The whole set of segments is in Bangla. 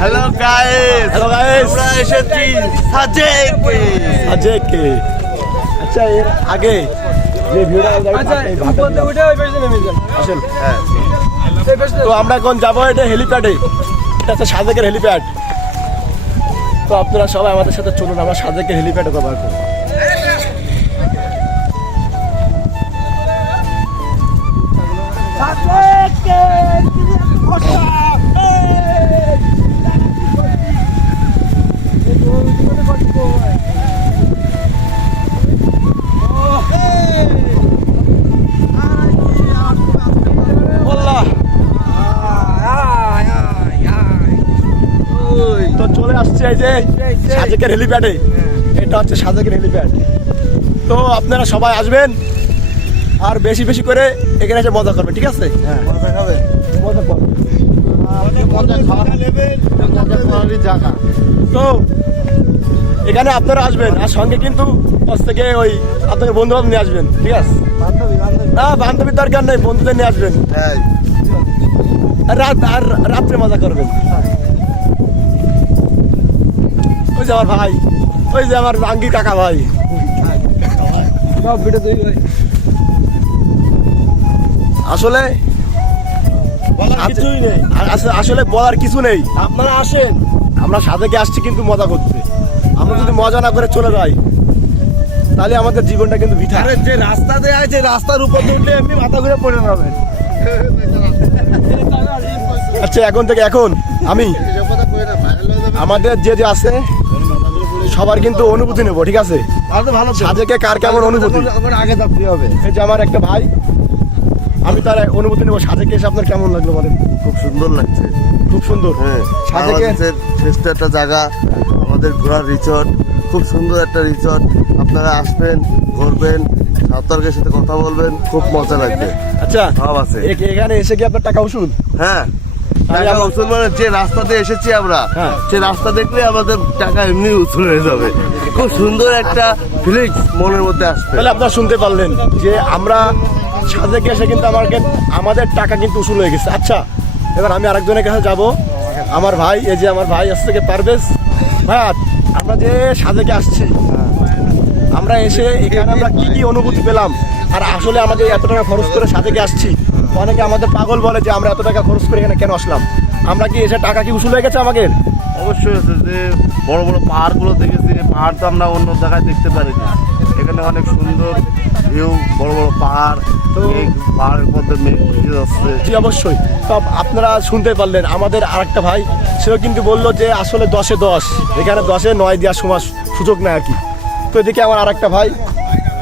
হ্যালো গাইস, আমরা এসেছি সাজেকে। আচ্ছা, এর আগে যে ভিডিওটা আসেন, তো আমরা এখন যাবো এটা হেলিপ্যাডে। এটা হচ্ছে সাজেকের হেলিপ্যাড। তো আপনারা সবাই আমাদের সাথে চলুন, আমরা সাজেকের হেলিপ্যাডে ব্যবহার করবো। তো চলে আসছে এই যে সাজেকের হেলিপ্যাডে। এটা হচ্ছে সাজেকের হেলিপ্যাড। তো আপনারা সবাই আসবেন আর বেশি বেশি করে এখানে এসে মজা করবেন, ঠিক আছে? মজা খাবেন, মজা করবেন, জায়গা। তো এখানে আপনারা আসবেন আর সঙ্গে কিন্তু আজ থেকে ওই আপনাকে বন্ধু বান্ধব নিয়ে আসবেন, ঠিক আছে? না, বান্ধবীর দরকার নেই, বন্ধুদের নিয়ে আসবেন। আর রাত্রে মজা করবেন। ওই যে আমার ভাই, ওই যে আমার আঙ্গি কাকা ভাই। আসলে কিছুই নেই, আসলে বলার কিছু নেই। আপনারা আসেন। আমরা সাজেকে আসছি কিন্তু মজা করতে। আমরা যদি মজা না করে চলে যাই তাহলে আমাদের জীবনটা কিন্তু বৃথা। আরে যে রাস্তা দিয়ে আছে, রাস্তার উপর উঠলে এমনি মাথা ঘুরে পড়ে যাবেন। আচ্ছা, এখন আমি আমাদের যে যে আছে সবার কিন্তু অনুভূতি নেবো, ঠিক আছে? ভালো সাজেকে কার কেমন অনুভূতি আগে থাকতে হবে। এই যে আমার একটা ভাই, আমি তার অনুভূতি নেবো। সাজেকে এসে আপনার কেমন লাগলো বলেন? খুব সুন্দর লাগছে, খুব সুন্দর। হ্যাঁ। সাজেকে বাংলাদেশের শ্রেষ্ঠ একটা জায়গা, আমাদের ঘোরার রিসর্ট, খুব সুন্দর একটা রিসর্ট। আপনারা আসবেন, ঘুরবেন, সাঁতারকের সাথে কথা বলবেন, খুব মজা লাগবে। আচ্ছা, সব আছে এখানে এসে কি আপনার টাকা ওষুধ? হ্যাঁ, তাহলে টাকা আমরা- উসুল মানে যে রাস্তাতে এসেছি আমরা, হ্যাঁ। সে রাস্তা দেখলে আমাদের টাকা এমনি উসুল হয়ে যাবে। খুব সুন্দর একটা ফিলিংস মনের মধ্যে আসবে। তাহলে আপনারা শুনতে পারলেন যে আমরা সাজেকে এসে কিন্তু আমাদের টাকা কিন্তু উসুল হয়ে গেছে। আচ্ছা, এবার আমি আরেকজনের কাছে যাব। আমার ভাই, এই যে আমার ভাই আসছে থেকে পারভেজ ভাই, আমরা যে সাজেকে আসছি, আমরা এসে এখানে আমরা কি কি অনুভূতি পেলাম, আর আসলে আমাদের এত টাকা খরচ করে সাজেকে আসছি। অনেকে আমাদের পাগল বলে যে আমরা এত টাকা খরচ করে এখানে কেন আসলাম। আমরা কি এসে টাকা কি উসুল হয়ে গেছে আমাদের? অবশ্যই আছে যে বড় বড় পাহাড়গুলো দেখেছি, পাহাড় তো আমরা অন্য জায়গায় দেখতে পারিনি। এখানে অনেক সুন্দর ভিউ, বড় বড় পাহাড়, মেঘ, পাহাড়ের মধ্যে মেঘ ভেসে যাচ্ছে। জি অবশ্যই। তো আপনারা শুনতে পারলেন আমাদের আরেকটা ভাই, সেও কিন্তু বললো যে আসলে 10-এ 10, এখানে 10-এ 9 দেওয়ার সুযোগ নেই আর কি। তো এদিকে আমার আরেকটা ভাই,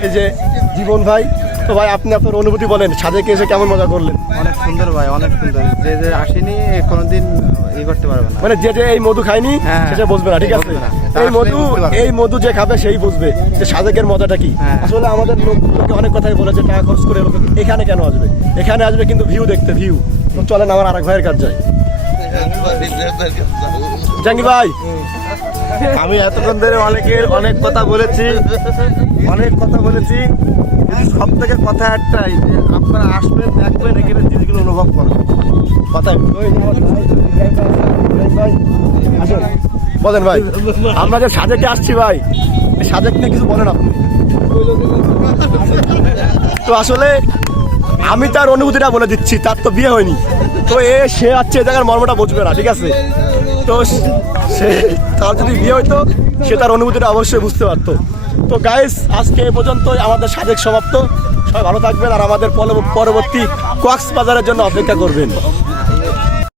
এই যে জীবন ভাই। তো ভাই, আপনি আপনার অনুভূতি বলেন, সাজেকে এসে কেমন মজা করলেন? অনেক সুন্দর ভাই, অনেক সুন্দর। যে যে আসেনি কোনোদিন করতে পারবে না। মানে যে যে এই মধু খায়নি হ্যাঁ, সেটা বুঝবে না, ঠিক আছে? বুঝবে না। এই মধু যে খাবে সেই বুঝবে যে সাজেকের মজাটা কি। হ্যাঁ। আসলে আমাদের লোককে অনেক কথাই বলে যে টাকা খরচ করে এখানে কেন আসবে। এখানে আসবে কিন্তু ভিউ দেখতে, ভিউ। তো চলেন আমার আরেক ভাইয়ের কাছে যাই। জাঙ্গি ভাই, আমি এতক্ষণ ধরে অনেক কথা বলেছি, কিন্তু সব থেকে কথা একটাই যে আপনারা আসবেন, দেখবেন, এখানে জিনিসগুলো অনুভব করবেন। কথাই বলেন ভাই, আমরা যে সাজেকে আসছি ভাই, এই সাজেক নিয়ে কিছু বলেন আপনি। তো আসলে আমি তার অনুভূতিটা বলে দিচ্ছি, তার তো বিয়ে হয়নি। তো সে হচ্ছে এই জায়গার মর্মটা বুঝবে না, ঠিক আছে? তো তার যদি বিয়ে হইতো সে তার অনুভূতিটা অবশ্যই বুঝতে পারতো। তো গাইস, আজকে এ পর্যন্তই আমাদের সাজেক সমাপ্ত। সবাই ভালো থাকবেন আর আমাদের পরবর্তী কক্সবাজারের জন্য অপেক্ষা করবেন।